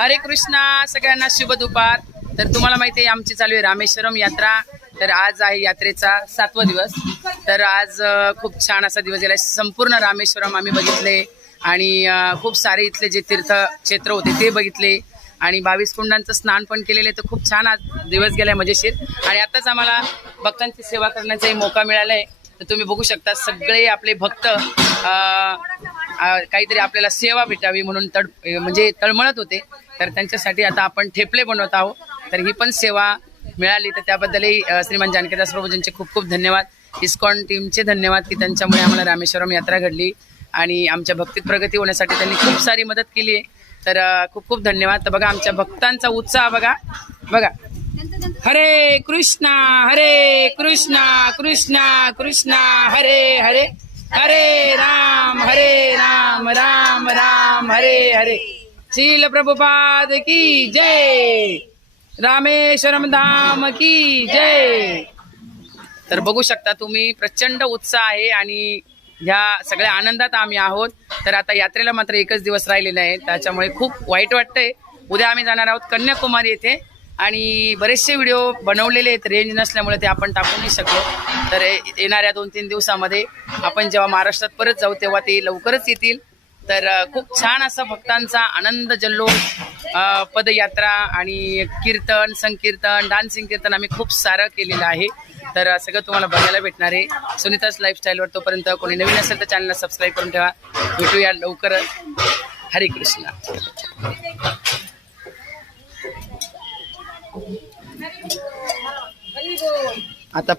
हरे कृष्णा, सगळ्यांना शुभ दुपार. तर तुम्हाला माहिती आहे आमची चालू आहे रामेश्वरम यात्रा. तर आज आहे यात्रेचा 7वा दिवस. तर आज खूप छान असा दिवस गेला. संपूर्ण रामेश्वरम आम्ही बघितले आणि खूप सारे इथले जे तीर्थक्षेत्र होते ते बघितले आणि 22 कुंडांचं स्नान पण केलेले. तर खूप छान आज दिवस गेलाय, मजेशीर. आणि आताच आम्हाला भक्तांची सेवा करण्याचाही मौका मिळाला आहे. तर तुम्ही बघू शकता सगळे आपले भक्त काहीतरी आपल्याला सेवा भेटावी म्हणून म्हणजे तळमळत होते. तर त्यांच्यासाठी आता आपण ठेपले बनवत आहोत. तर ही पण सेवा मिळाली, तर त्याबद्दलही श्रीमान जानकीदास प्रभूजींचे खूप खूप धन्यवाद. इस्कॉन टीमचे धन्यवाद की त्यांच्यामुळे आम्हाला रामेश्वरम यात्रा घडली आणि आमच्या भक्तीत प्रगती होण्यासाठी त्यांनी खूप सारी मदत केली आहे. तर खूप खूप धन्यवाद. तर बघा आमच्या भक्तांचा उत्साह बघा बघा. हरे कृष्णा कृष्णा कृष्णा हरे हरे, हरे राम राम राम हरे हरे. शील प्रभुपाद की जय, रामेश्वरम धाम की जय. तर बघू शकता तुम्ही प्रचंड उत्साह आहे आणि ह्या सगळ्या आनंदात आम्ही आहोत. तर आता यात्रेला मात्र एकच दिवस राहिलेला आहे, त्याच्यामुळे खूप वाईट वाटतंय. उद्या आम्ही जाणार आहोत कन्याकुमारी येथे आणि बरेचसे व्हिडिओ बनवलेले आहेत, रेंज नसल्यामुळे ते आपण टाकू नाही शकलो. तर येणाऱ्या 2-3 दिवसामध्ये आपण जेव्हा महाराष्ट्रात परत जाऊ तेव्हा ते लवकरच येतील. तर खूप छान असा भक्तांचा आनंद जल्लोष, पदयात्रा आणि कीर्तन, संकीर्तन, डान्सिंग कीर्तन आम्ही खूप सारं केलेलं आहे. तर सगळं तुम्हाला बघायला भेटणार आहे सुनीताच लाईफस्टाईलवर. तोपर्यंत कोणी नवीन असेल तर चॅनलला सबस्क्राईब करून ठेवा. भेटूया लवकरच. हरे कृष्णा. आता